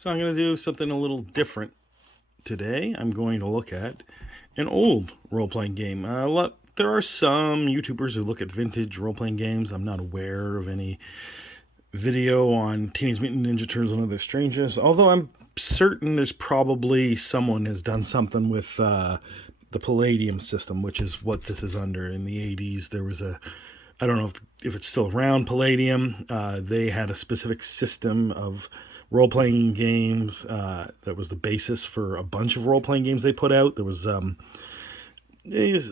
So I'm going to do something a little different today. I'm going to look at an old role-playing game. There are some YouTubers who look at vintage role-playing games. I'm not aware of any video on Teenage Mutant Ninja Turtles and Other Strangeness, although I'm certain there's probably someone has done something with the Palladium system, which is what this is under. In the 80s, there was I don't know if it's still around, Palladium. They had a specific system of role-playing games that was the basis for a bunch of role-playing games they put out. There was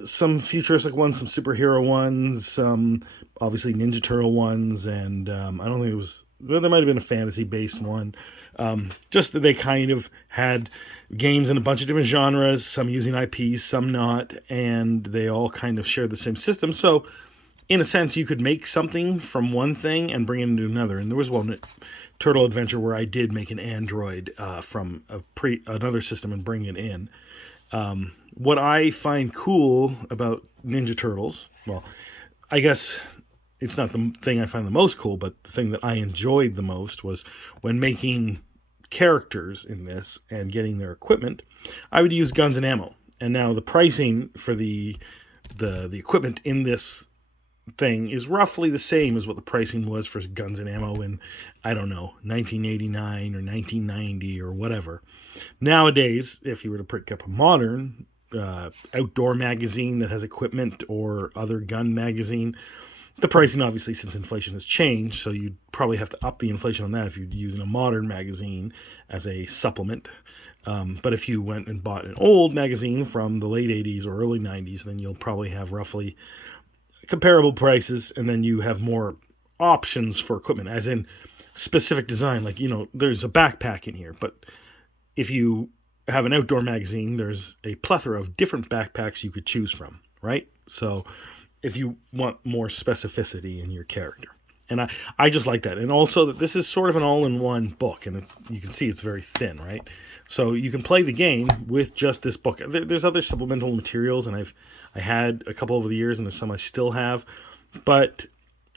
some futuristic ones, some superhero ones, some obviously Ninja Turtle ones, and I don't think there might have been a fantasy-based one. Just that they kind of had games in a bunch of different genres, some using IPs, some not, and they all kind of shared the same system. So, in a sense, you could make something from one thing and bring it into another. And there was one Turtle Adventure where I did make an android from another system and bring it in. What I find cool about Ninja Turtles, well, I guess it's not the thing I find the most cool, but the thing that I enjoyed the most was when making characters in this and getting their equipment, I would use guns and ammo. And now the pricing for the equipment in this thing is roughly the same as what the pricing was for guns and ammo in, I don't know, 1989 or 1990 or whatever. Nowadays, if you were to pick up a modern outdoor magazine that has equipment or other gun magazine, the pricing obviously, since inflation has changed, so you'd probably have to up the inflation on that if you're using a modern magazine as a supplement. But if you went and bought an old magazine from the late 80s or early 90s, then you'll probably have roughly comparable prices, and then you have more options for equipment, as in specific design. Like, there's a backpack in here, but if you have an outdoor magazine, there's a plethora of different backpacks you could choose from, right? So if you want more specificity in your character. And I just like that. And also that this is sort of an all-in-one book, and you can see it's very thin, right? So you can play the game with just this book. There's other supplemental materials, and I had a couple over the years, and there's some I still have. But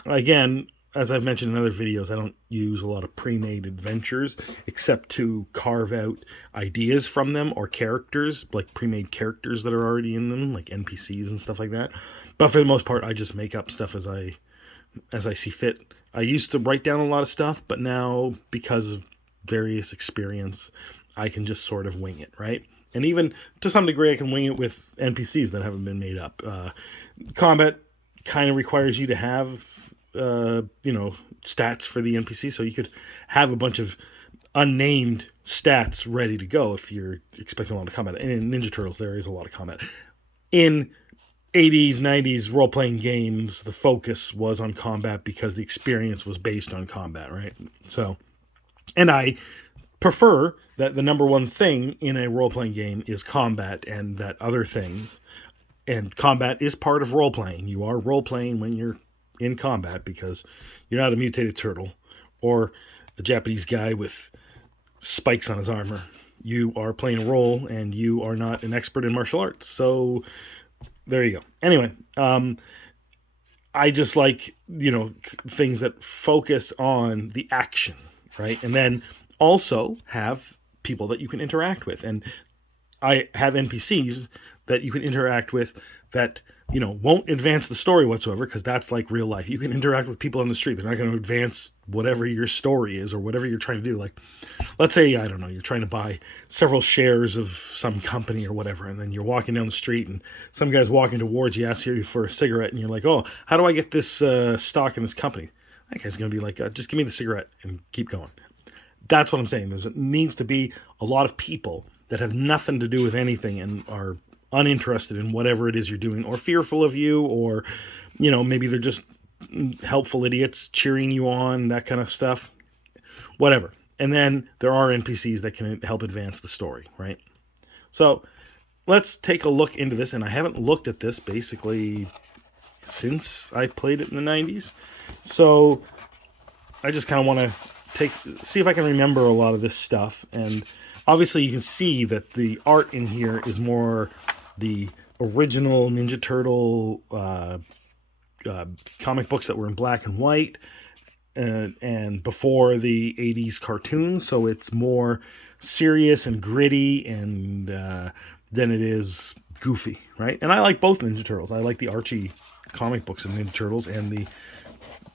again, as I've mentioned in other videos, I don't use a lot of pre-made adventures except to carve out ideas from them, or characters, like pre-made characters that are already in them, like NPCs and stuff like that. But for the most part, I just make up stuff as I see fit. I used to write down a lot of stuff, but now, because of various experience, I can just sort of wing it, right? And even to some degree, I can wing it with NPCs that haven't been made up. Combat kind of requires you to have, stats for the NPC, so you could have a bunch of unnamed stats ready to go if you're expecting a lot of combat. And in Ninja Turtles, there is a lot of combat. In 80s, 90s role-playing games, the focus was on combat because the experience was based on combat, right? So, and I prefer that the number one thing in a role-playing game is combat, and that other things, and combat is part of role-playing. You are role-playing when you're in combat because you're not a mutated turtle or a Japanese guy with spikes on his armor. You are playing a role, and you are not an expert in martial arts. So there you go. Anyway, I just like, things that focus on the action, right? And then also have people that you can interact with. And I have NPCs that you can interact with that, won't advance the story whatsoever, because that's like real life. You can interact with people on the street. They're not going to advance whatever your story is or whatever you're trying to do. Like, let's say, I don't know, you're trying to buy several shares of some company or whatever, and then you're walking down the street and some guy's walking towards you, asks you for a cigarette, and you're like, oh, how do I get this stock in this company? That guy's going to be like, just give me the cigarette and keep going. That's what I'm saying. There needs to be a lot of people that have nothing to do with anything and are uninterested in whatever it is you're doing, or fearful of you, or, maybe they're just helpful idiots cheering you on, that kind of stuff. Whatever. And then there are NPCs that can help advance the story, right? So let's take a look into this. And I haven't looked at this basically since I played it in the 90s. So I just kind of want to see if I can remember a lot of this stuff. And obviously you can see that the art in here is more the original Ninja Turtle comic books that were in black and white. and before the 80s cartoons, so it's more serious and gritty and than it is goofy, right? And I like both Ninja Turtles. I like the Archie comic books of Ninja Turtles and the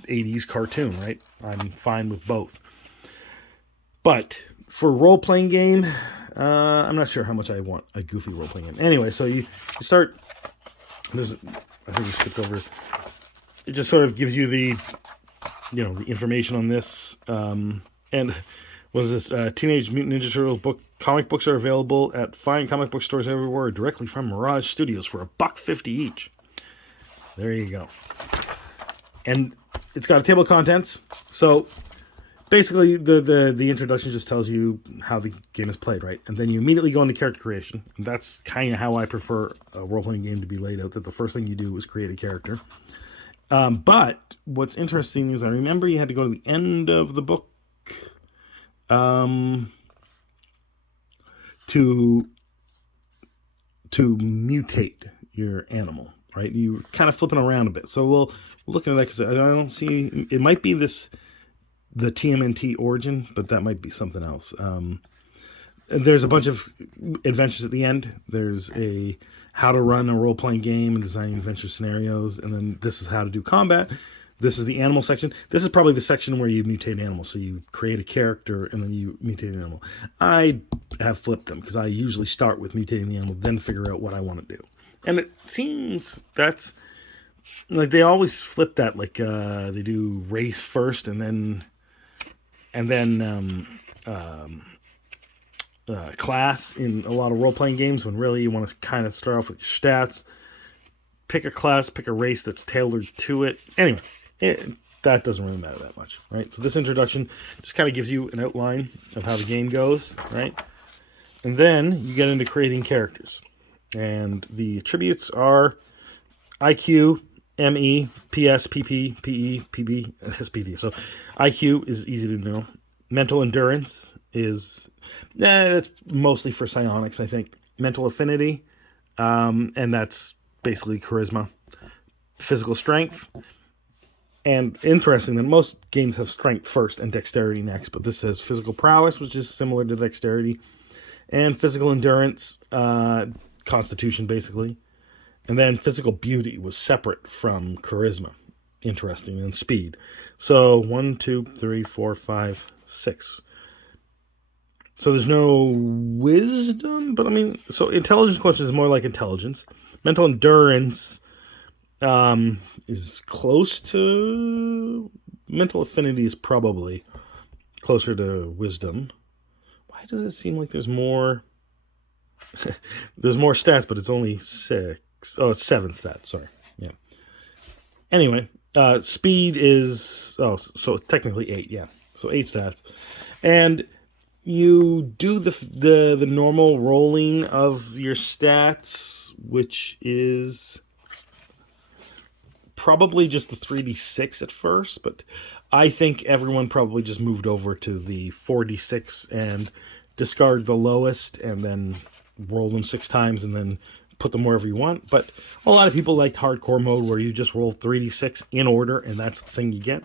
80s cartoon, right? I'm fine with both. But for a role-playing game, I'm not sure how much I want a goofy role-playing game. Anyway, so you start... I think we skipped over... It just sort of gives you the information on this. And what is this? Teenage Mutant Ninja Turtles comic books are available at fine comic book stores everywhere, directly from Mirage Studios for $1.50 each. There you go. And it's got a table of contents. So basically, the introduction just tells you how the game is played, right? And then you immediately go into character creation. And that's kind of how I prefer a role-playing game to be laid out, that the first thing you do is create a character. But what's interesting is I remember you had to go to the end of the book to mutate your animal, right? You're kind of flipping around a bit. So we'll look into that because I don't see... It might be the TMNT origin, but that might be something else. There's a bunch of adventures at the end. There's a how to run a role-playing game and designing adventure scenarios, and then this is how to do combat. This is the animal section. This is probably the section where you mutate animals. So you create a character, and then you mutate an animal. I have flipped them, because I usually start with mutating the animal, then figure out what I want to do. And it seems that's... Like, they always flip that. Like, they do race first, and then class in a lot of role-playing games, when really you want to kind of start off with your stats, pick a class, pick a race that's tailored to it. Anyway, that doesn't really matter that much, right? So this introduction just kind of gives you an outline of how the game goes, right? And then you get into creating characters. And the attributes are IQ, ME, PS, PP, PE, PB, SPD. So IQ is easy to know. Mental endurance is... that's mostly for psionics, I think. Mental affinity, and that's basically charisma. Physical strength, and interesting that most games have strength first and dexterity next, but this says physical prowess, which is similar to dexterity, and physical endurance, constitution basically, and then physical beauty was separate from charisma. Interesting. And speed. So 1, 2, 3, 4, 5, 6. So there's no wisdom, but I mean, so intelligence question is more like intelligence. Mental endurance is close to... Mental affinity is probably closer to wisdom. Why does it seem like there's more... there's more stats, but it's only 6. Oh, it's 7 stats, sorry. Yeah. Anyway, speed is... so technically 8, yeah. So 8 stats. And... you do the normal rolling of your stats, which is probably just the 3d6 at first, but I think everyone probably just moved over to the 4d6 and discard the lowest and then roll them 6 times and then put them wherever you want. But a lot of people liked hardcore mode where you just roll 3d6 in order and that's the thing you get.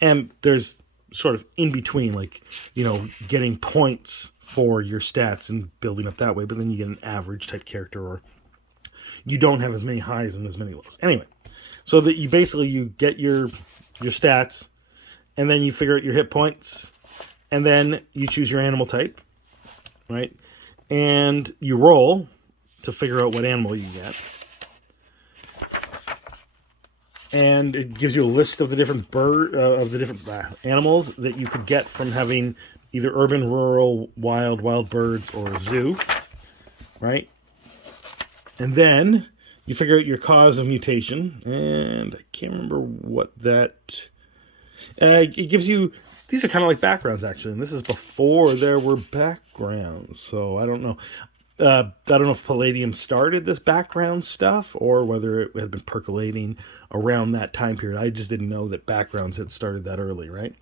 And there's sort of in between, like, getting points for your stats and building up that way, but then you get an average type character, or you don't have as many highs and as many lows. Anyway, so that you get your stats, and then you figure out your hit points, and then you choose your animal type, right? And you roll to figure out what animal you get. And it gives you a list of the different animals that you could get from having either urban, rural, wild birds, or zoo, right? And then you figure out your cause of mutation, and I can't remember what that... it gives you... These are kind of like backgrounds, actually, and this is before there were backgrounds, so I don't know. I don't know if Palladium started this background stuff or whether it had been percolating around that time period. I just didn't know that backgrounds had started that early, right?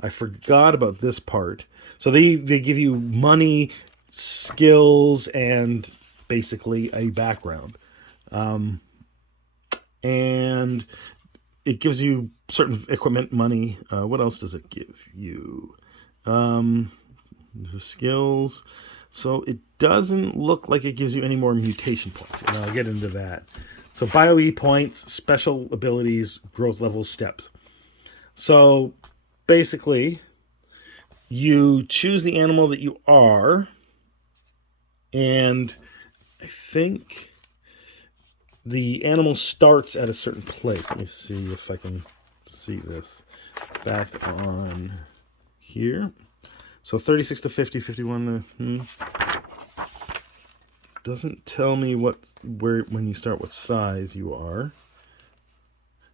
I forgot about this part. So they give you money, skills, and basically a background. And it gives you certain equipment, money. What else does it give you? The skills. So it doesn't look like it gives you any more mutation points. And I'll get into that. So Bio-E points, special abilities, growth levels, steps. So basically, you choose the animal that you are, and I think the animal starts at a certain place. Let me see if I can see this back on here. So 36 to 50, 51 to... Doesn't tell me when you start, what size you are.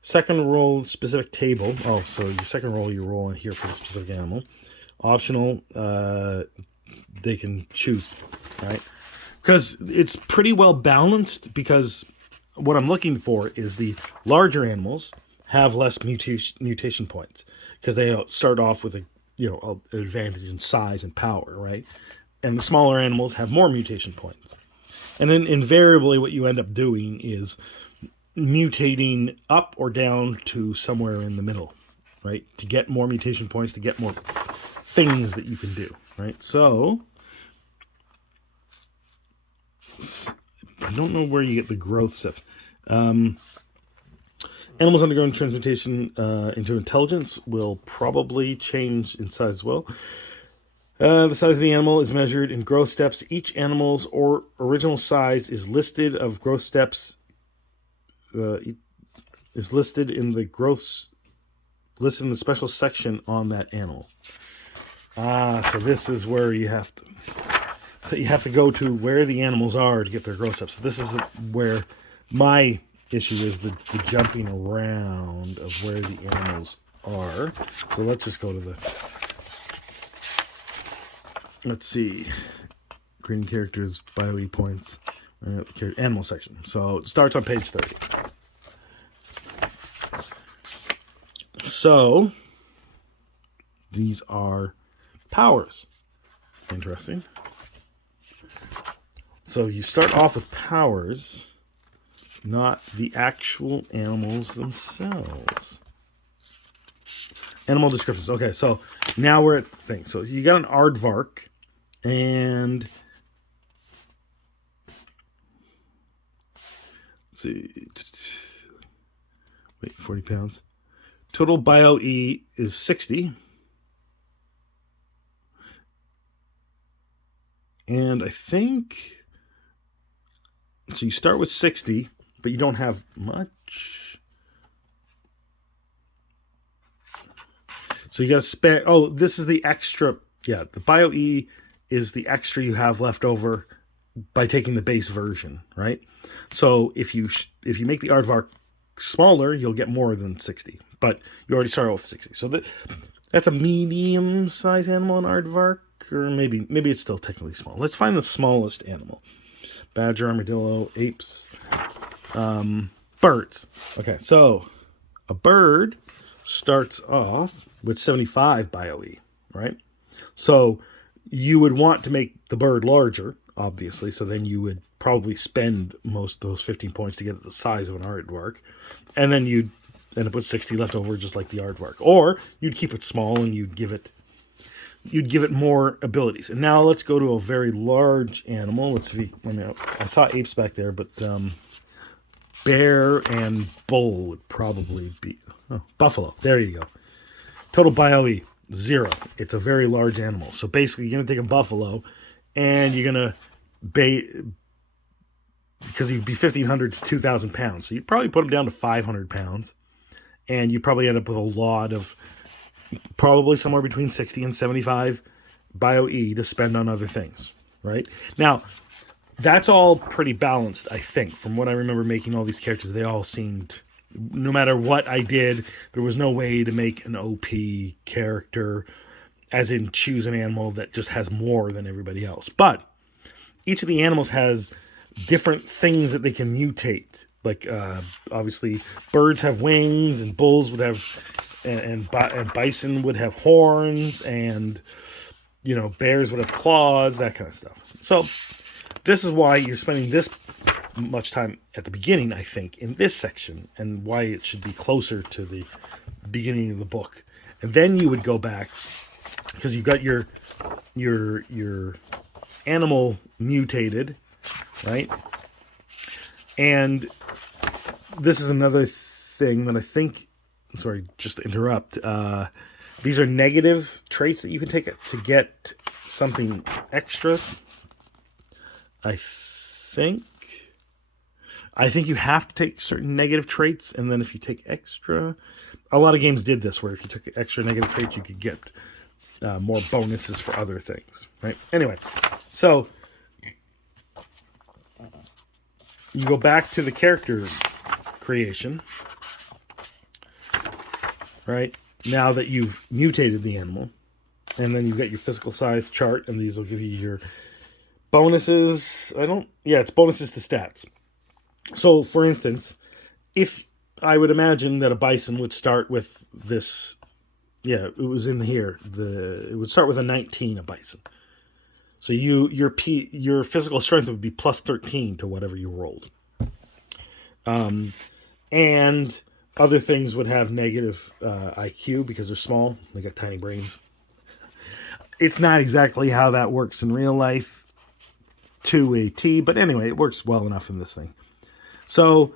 Second roll, specific table. Oh, so your second roll, you roll in here for the specific animal. Optional, they can choose, right? Because it's pretty well balanced, because what I'm looking for is the larger animals have less mutation points, because they start off with an advantage in size and power, right? And the smaller animals have more mutation points. And then invariably what you end up doing is mutating up or down to somewhere in the middle, right? To get more mutation points, to get more things that you can do, right? So I don't know where you get the growth stuff. Animals undergoing transmutation into intelligence will probably change in size as well. The size of the animal is measured in growth steps. Each animal's original size is listed of growth steps. Is listed in the special section on that animal. So this is where you have to go to where the animals are to get their growth steps. So this is where my issue is the jumping around of where the animals are. So let's just go to the... Let's see. Creating characters, Bio-E points, animal section. So it starts on page 30. So these are powers. Interesting. So you start off with powers, not the actual animals themselves. Animal descriptions. Okay, so now we're at the thing. So you got an aardvark, and let's see. Wait, 40 pounds. Total Bio-E is 60. And I think... So you start with 60, but you don't have much. So you got to spend... Oh, this is the extra... Yeah, the Bio-E is the extra you have left over by taking the base version, right? So if you make the aardvark smaller, you'll get more than 60. But you already start with 60. So that's a medium-sized animal, an aardvark. Or maybe it's still technically small. Let's find the smallest animal. Badger, armadillo, apes, birds. Okay, so a bird starts off with 75 Bio-E, right? So you would want to make the bird larger, obviously, so then you would probably spend most of those 15 points to get the size of an aardvark, and then you'd end up with 60 left over, just like the aardvark. Or you'd keep it small and you'd give it more abilities. And now let's go to a very large animal. Let's see. I saw apes back there, but bear and bull would probably be... Oh, buffalo. There you go. Total Bio-E, 0. It's a very large animal. So basically, you're going to take a buffalo, and you're going to... Because he'd be 1,500 to 2,000 pounds. So you'd probably put him down to 500 pounds. And you probably end up with a lot of... Probably somewhere between 60 and 75 Bio-E to spend on other things, right? Now, that's all pretty balanced, I think. From what I remember making all these characters, they all seemed... No matter what I did, there was no way to make an OP character, as in choose an animal that just has more than everybody else. But each of the animals has different things that they can mutate. Like, obviously, birds have wings, and bulls would have... And bison would have horns, and, bears would have claws, that kind of stuff. So this is why you're spending this much time at the beginning, I think, in this section, and why it should be closer to the beginning of the book. And then you would go back, because you got your animal mutated, right? And this is another thing that I think, sorry, just to interrupt, these are negative traits that you can take to get something extra. I think you have to take certain negative traits, and then if you take extra, a lot of games did this, where if you took extra negative traits, you could get more bonuses for other things, right? Anyway, so you go back to the character creation, right? Now that you've mutated the animal, and then you've got your physical size chart, and these will give you your bonuses. It's bonuses to stats. So, for instance, if I would imagine that a bison would start with this, it was in here. It would start with a 19, a bison. So your physical strength would be plus 13 to whatever you rolled. And other things would have negative IQ because they're small. They got tiny brains. It's not exactly how that works in real life to a T, but anyway, it works well enough in this thing. So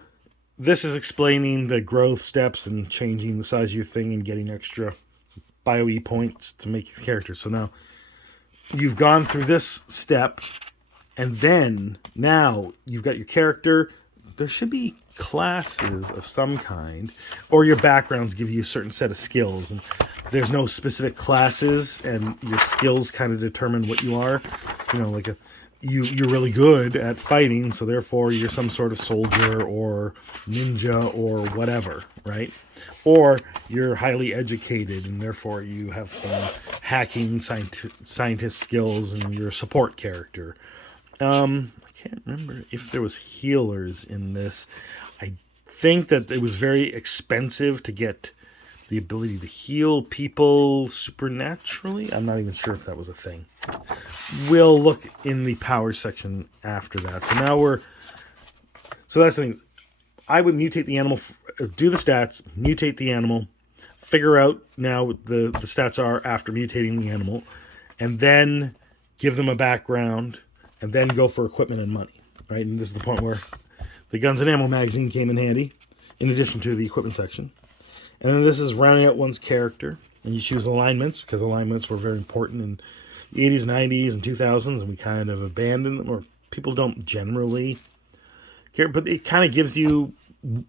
this is explaining the growth steps and changing the size of your thing and getting extra bio-E points to make your character. So now you've gone through this step, and then now you've got your character. There should be classes of some kind, or your backgrounds give you a certain set of skills, and there's no specific classes, and your skills kind of determine what you are. Like you're really good at fighting, so therefore you're some sort of soldier or ninja or whatever, right? Or you're highly educated, and therefore you have some hacking scientist skills, and you're a support character. I can't remember if there was healers in this. I think that it was very expensive to get the ability to heal people supernaturally. I'm not even sure if that was a thing. We'll look in the power section after that. So that's the thing. I would mutate the animal, do the stats, mutate the animal, figure out now what the stats are after mutating the animal, and then give them a background, and then go for equipment and money, right? And this is the point where the Guns and Ammo magazine came in handy, in addition to the equipment section. And then this is rounding out one's character, and you choose alignments, because alignments were very important in the 80s, 90s, and 2000s, and we kind of abandoned them, or people don't generally care, but it kind of gives you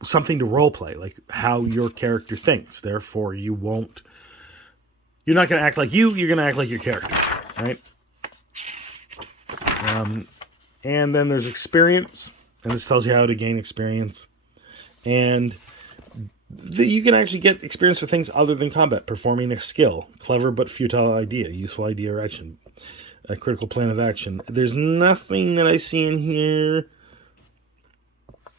something to roleplay, like how your character thinks. Therefore, you're not going to act like you're going to act like your character, right? And then there's experience, and this tells you how to gain experience. And you can actually get experience for things other than combat. Performing a skill, clever but futile idea, useful idea or action, a critical plan of action. There's nothing that I see in here.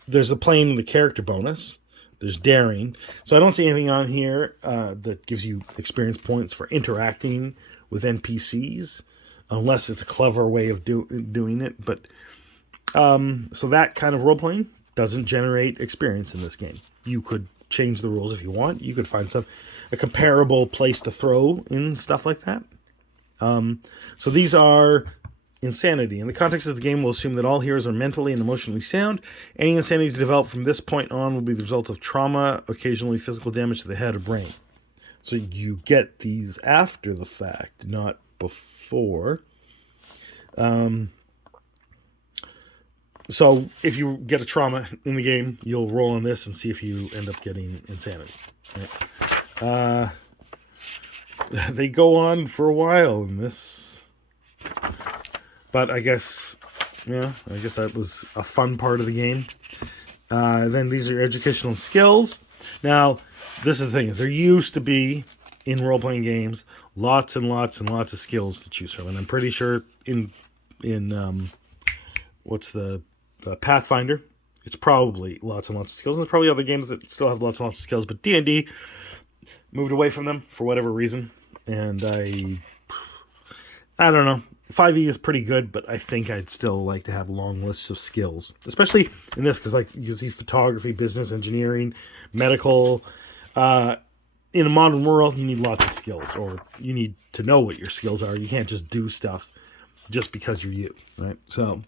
There's a playing the character bonus. There's daring. So I don't see anything on here that gives you experience points for interacting with NPCs, unless it's a clever way of doing it. But so that kind of role-playing doesn't generate experience in this game. You could change the rules if you want. You could find a comparable place to throw in stuff like that. So these are insanity. In the context of the game, we'll assume that all heroes are mentally and emotionally sound. Any insanities developed from this point on will be the result of trauma, occasionally physical damage to the head or brain. So you get these after the fact, not before. So if you get a trauma in the game, you'll roll on this and see if you end up getting insanity. Right? They go on for a while in this, but I guess that was a fun part of the game. Then these are educational skills. Now, this is the thing: is there used to be in role-playing games lots and lots and lots of skills to choose from, and I'm pretty sure in what's the Pathfinder, it's probably lots and lots of skills. And there's probably other games that still have lots and lots of skills, but D&D moved away from them for whatever reason. And I don't know. 5e is pretty good, but I think I'd still like to have long lists of skills, especially in this, because like you see photography, business, engineering, medical. In a modern world, you need lots of skills, or you need to know what your skills are. You can't just do stuff just because you're you, right? So,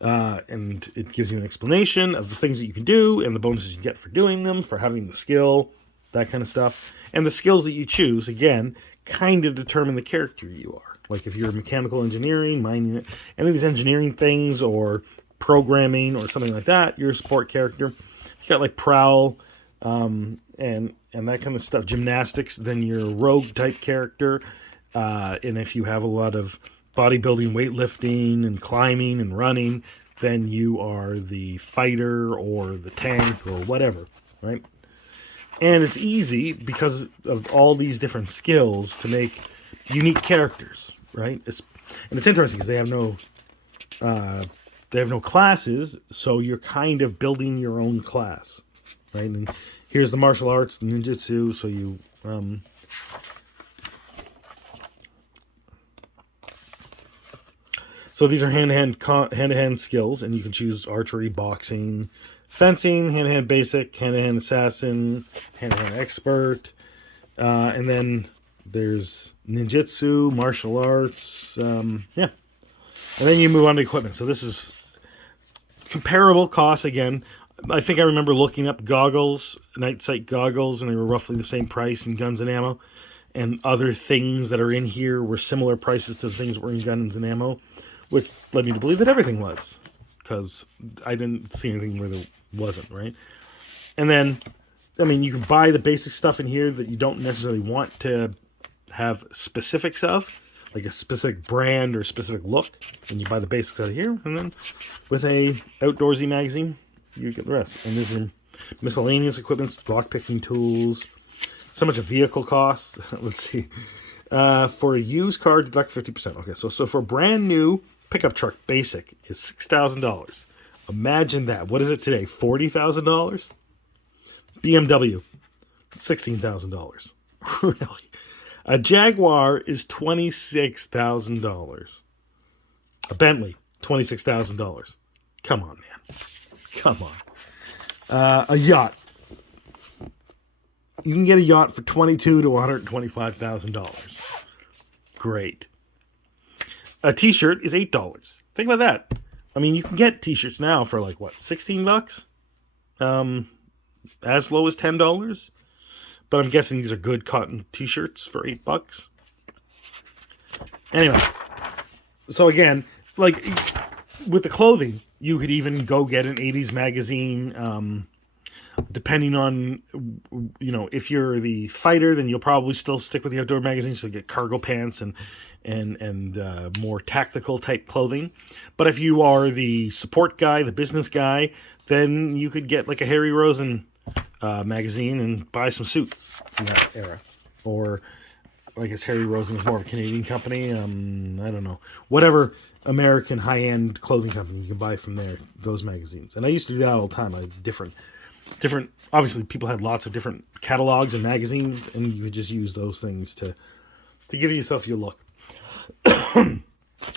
and it gives you an explanation of the things that you can do and the bonuses you get for doing them, for having the skill, that kind of stuff. And the skills that you choose, again, kind of determine the character you are. Like if you're mechanical engineering, mining, any of these engineering things, or programming, or something like that, you're a support character. You got like prowl, and that kind of stuff. Gymnastics, then you're a rogue type character. And if you have a lot of bodybuilding, weightlifting, and climbing and running, then you are the fighter or the tank or whatever, right? And it's easy because of all these different skills to make unique characters, right? And it's interesting because they have no classes, so you're kind of building your own class, right? And here's the martial arts, the ninjutsu, so you so these are hand-to-hand skills, and you can choose archery, boxing, fencing, hand-to-hand basic, hand-to-hand assassin, hand-to-hand expert, and then there's ninjutsu, martial arts, yeah. And then you move on to equipment. So this is comparable costs again. I think I remember looking up goggles, night sight goggles, and they were roughly the same price in guns and ammo. And other things that are in here were similar prices to the things that were in guns and ammo, which led me to believe that everything was, because I didn't see anything where there wasn't, right? And then, I mean, you can buy the basic stuff in here that you don't necessarily want to have specifics of, like a specific brand or specific look, and you buy the basics out of here, and then with a outdoorsy magazine, you get the rest. And these are miscellaneous equipment, lockpicking tools, so much a vehicle costs. Let's see. For a used car, deduct 50%. Okay, so for a brand new pickup truck, basic is $6,000. Imagine that. What is it today? $40,000? BMW, $16,000. Really? A Jaguar is $26,000. A Bentley, $26,000. Come on, man. Come on. A yacht. You can get a yacht for $22,000 to $125,000. Great. A t-shirt is $8. Think about that. I mean, you can get t-shirts now for like what, $16? As low as $10. But I'm guessing these are good cotton t-shirts for $8. Anyway, so again, like with the clothing, you could even go get an 80s magazine. Depending on, if you're the fighter, then you'll probably still stick with the outdoor magazines. So you get cargo pants and more tactical type clothing. But if you are the support guy, the business guy, then you could get like a Harry Rosen magazine and buy some suits from that era. Or I guess Harry Rosen is more of a Canadian company. I don't know. Whatever American high-end clothing company you can buy from there, those magazines. And I used to do that all the time. I had different, obviously people had lots of different catalogs and magazines, and you could just use those things to give yourself your look. And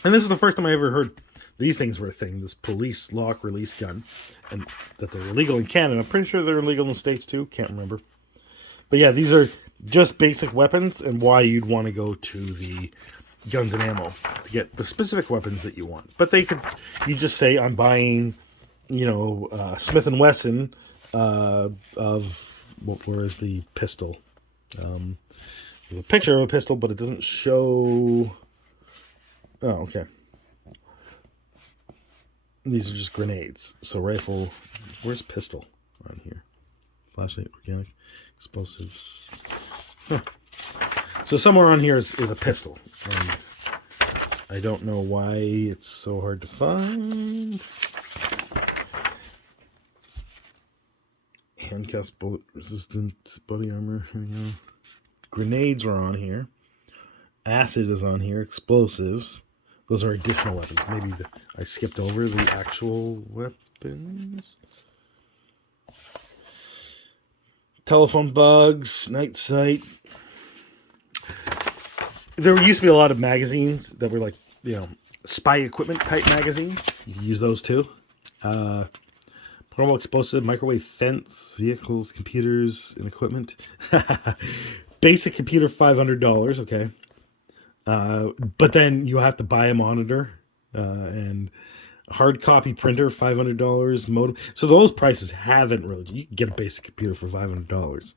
this is the first time I ever heard these things were a thing, this police lock release gun, and that they're illegal in Canada. I'm pretty sure they're illegal in the States too, can't remember. But yeah, these are just basic weapons, and why you'd want to go to the guns and ammo to get the specific weapons that you want. But you just say, I'm buying, Smith & Wesson, where is the pistol? There's a picture of a pistol, but it doesn't show. Oh, okay. These are just grenades. So rifle. Where's pistol on here? Flashlight, organic, explosives. Huh. So somewhere on here is a pistol. And I don't know why it's so hard to find. Handcuffs, bullet resistant, body armor. Here we go. Grenades are on here. Acid is on here. Explosives. Those are additional weapons. Maybe I skipped over the actual weapons. Telephone bugs, night sight. There used to be a lot of magazines that were like spy equipment type magazines. You can use those too. Portable explosive, microwave fence, vehicles, computers, and equipment. Basic computer, $500. Okay. But then you have to buy a monitor and a hard copy printer, $500. Modem. So those prices haven't really. You can get a basic computer for $500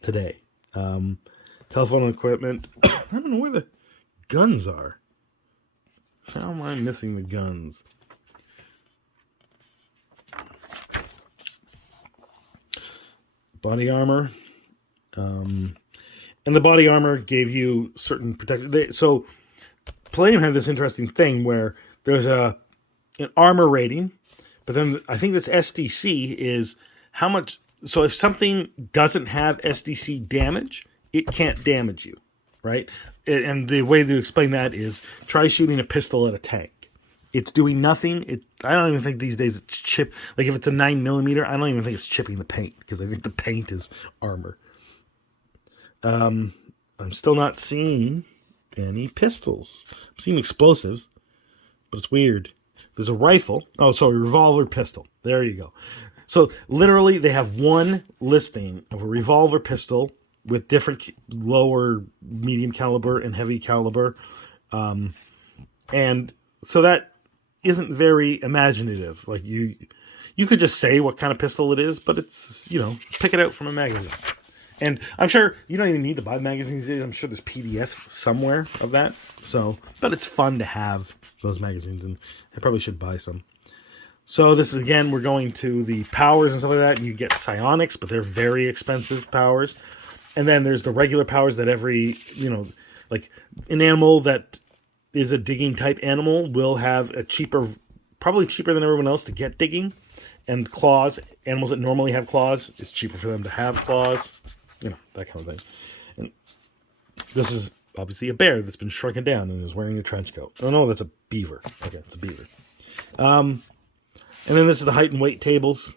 today. Telephone equipment. I don't know where the guns are. How am I missing the guns? Body armor. And the body armor gave you certain protection. So Palladium had this interesting thing where there's an armor rating, but then I think this SDC is how much. So if something doesn't have SDC damage, it can't damage you, right? And the way to explain that is try shooting a pistol at a tank. It's doing nothing. I don't even think these days it's chip. Like if it's a 9mm, I don't even think it's chipping the paint because I think the paint is armor. I'm still not seeing any pistols. I'm seeing explosives, but it's weird. There's a rifle. Oh, sorry, revolver, pistol. There you go. So literally they have one listing of a revolver pistol with different lower, medium caliber and heavy caliber. And so that isn't very imaginative. Like you could just say what kind of pistol it is, but it's, pick it out from a magazine. And I'm sure you don't even need to buy magazines. I'm sure there's PDFs somewhere of that. So, but it's fun to have those magazines, and I probably should buy some. So this is, again, we're going to the powers and stuff like that, and you get psionics, but they're very expensive powers. And then there's the regular powers that every, like an animal that is a digging type animal will have a probably cheaper than everyone else to get digging. And claws, animals that normally have claws, it's cheaper for them to have claws. That kind of thing. And this is obviously a bear that's been shrunken down and is wearing a trench coat. Oh no, that's a beaver. Okay, it's a beaver. And then this is the height and weight tables.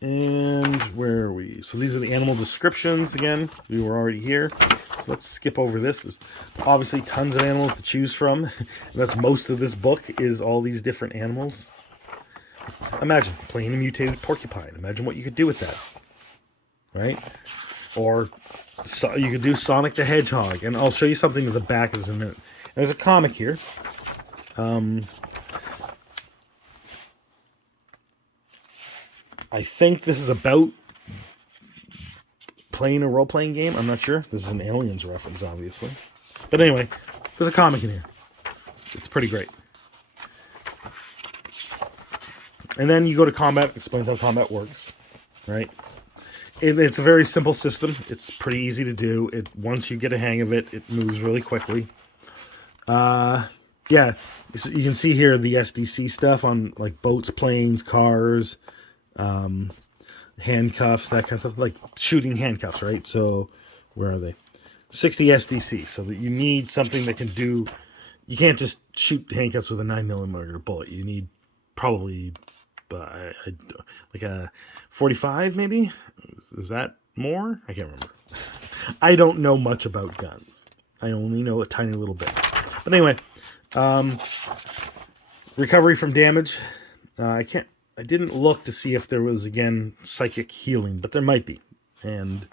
And where are we? So these are the animal descriptions. Again, we were already here. So let's skip over this. There's obviously tons of animals to choose from. And that's most of this book is all these different animals. Imagine playing a mutated porcupine. Imagine what you could do with that. Right? Or you could do Sonic the Hedgehog. And I'll show you something at the back of this in a minute. And there's a comic here. I think this is about playing a role-playing game. I'm not sure. This is an Aliens reference, obviously. But anyway, there's a comic in here. It's pretty great. And then you go to combat. It explains how combat works. Right? It's a very simple system. It's pretty easy to do. Once you get a hang of it, it moves really quickly. Yeah, so you can see here the SDC stuff on like boats, planes, cars, handcuffs, that kind of stuff. Like shooting handcuffs, right? So where are they? 60 SDC. So that you need something that can do. You can't just shoot handcuffs with a 9mm bullet. You need probably like a 45, maybe. Is that more? I can't remember. I don't know much about guns. I only know a tiny little bit. But anyway, recovery from damage. I didn't look to see if there was, again, psychic healing, but there might be. And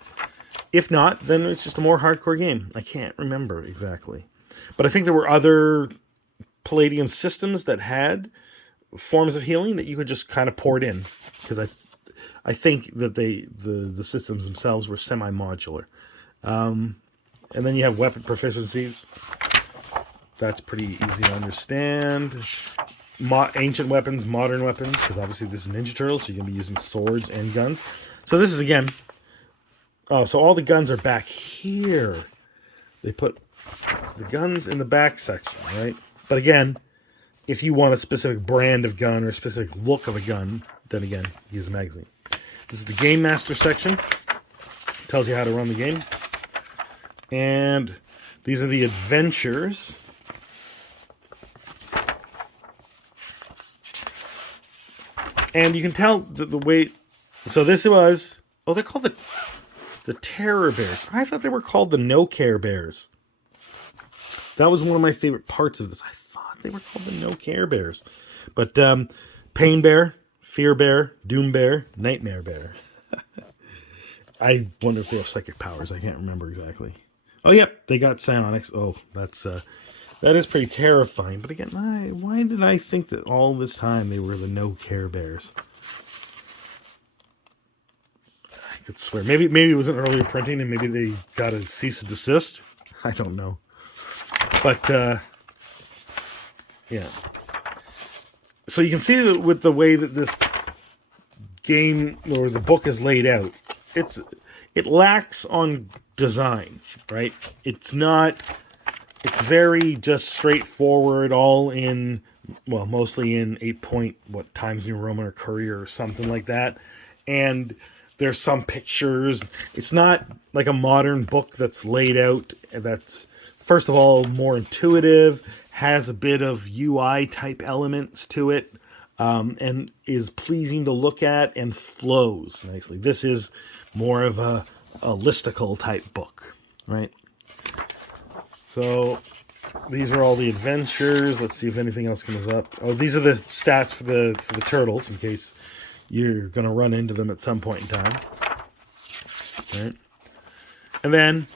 if not, then it's just a more hardcore game. I can't remember exactly. But I think there were other Palladium systems that had forms of healing that you could just kind of pour it in. Because I think that the systems themselves were semi-modular. And then you have weapon proficiencies. That's pretty easy to understand. Ancient weapons, modern weapons, because obviously this is Ninja Turtles, so you're going to be using swords and guns. So this is, again... Oh, so all the guns are back here. They put the guns in the back section, right? But again, if you want a specific brand of gun or a specific look of a gun, then again, use a magazine. This is the Game Master section. Tells you how to run the game. And these are the adventures. And you can tell the way... So this was... Oh, they're called the Terror Bears. I thought they were called the No Care Bears. That was one of my favorite parts of this. I thought they were called the No Care Bears. But Pain Bear, Fear Bear, Doom Bear, Nightmare Bear. I wonder if they have psychic powers. I can't remember exactly. Oh, yep, they got psionics. Oh, that is pretty terrifying. But again, why did I think that all this time they were the No Care Bears? I could swear. Maybe it was an earlier printing and maybe they got a cease and desist. I don't know. But, yeah. So you can see that with the way that this game or the book is laid out, it lacks on design, right? It's very just straightforward, all in, well, mostly in 8-point, Times New Roman or Courier or something like that. And there's some pictures. It's not like a modern book that's laid out, that's, first of all, more intuitive, has a bit of UI type elements to it, and is pleasing to look at and flows nicely. This is more of a listicle type book, right? So these are all the adventures. Let's see if anything else comes up. Oh, these are the stats for the Turtles in case you're going to run into them at some point in time. Right? And then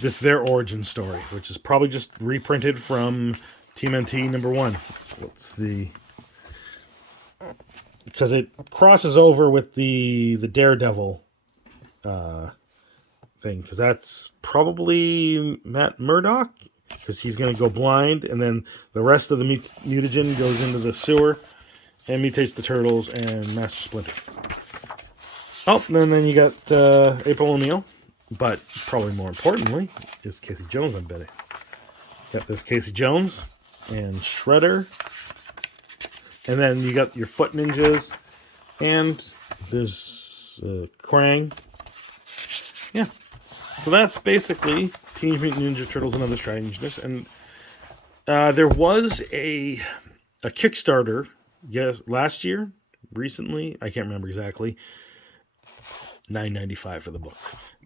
this is their origin story, which is probably just reprinted from TMNT #1. What's the... Because it crosses over with the Daredevil thing, because that's probably Matt Murdock, because he's going to go blind, and then the rest of the mutagen goes into the sewer and mutates the Turtles and Master Splinter. Oh, and then you got April O'Neil, but probably more importantly is Casey Jones, I'm betting. Got this Casey Jones and Shredder, and then you got your Foot Ninjas, and there's Krang. Yeah. So that's basically Teenage Mutant Ninja Turtles and Other Strangeness. And there was a Kickstarter, yes, last year, recently. I can't remember exactly. $9.95 for the book.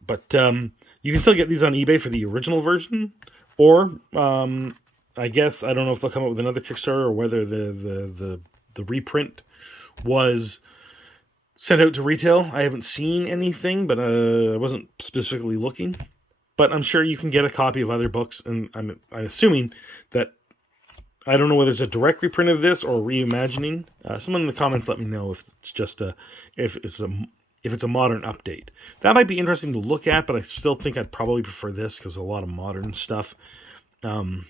But you can still get these on eBay for the original version. Or, I guess, I don't know if they'll come up with another Kickstarter or whether the reprint was sent out to retail. I haven't seen anything, but I wasn't specifically looking. But I'm sure you can get a copy of other books, and I'm assuming that, I don't know whether it's a direct reprint of this or reimagining. Someone in the comments let me know if it's just if it's a modern update. That might be interesting to look at, but I still think I'd probably prefer this because a lot of modern stuff. I'm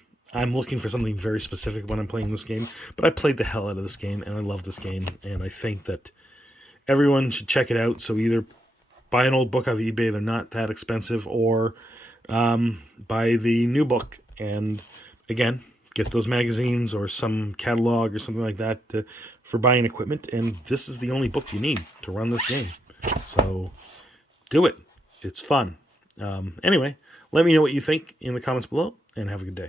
looking for something very specific when I'm playing this game, but I played the hell out of this game, and I love this game, and I think that everyone should check it out. So either buy an old book off eBay, they're not that expensive, or buy the new book, and again, get those magazines or some catalog or something like that for buying equipment, and this is the only book you need to run this game. So do it. It's fun. Anyway, let me know what you think in the comments below, and have a good day.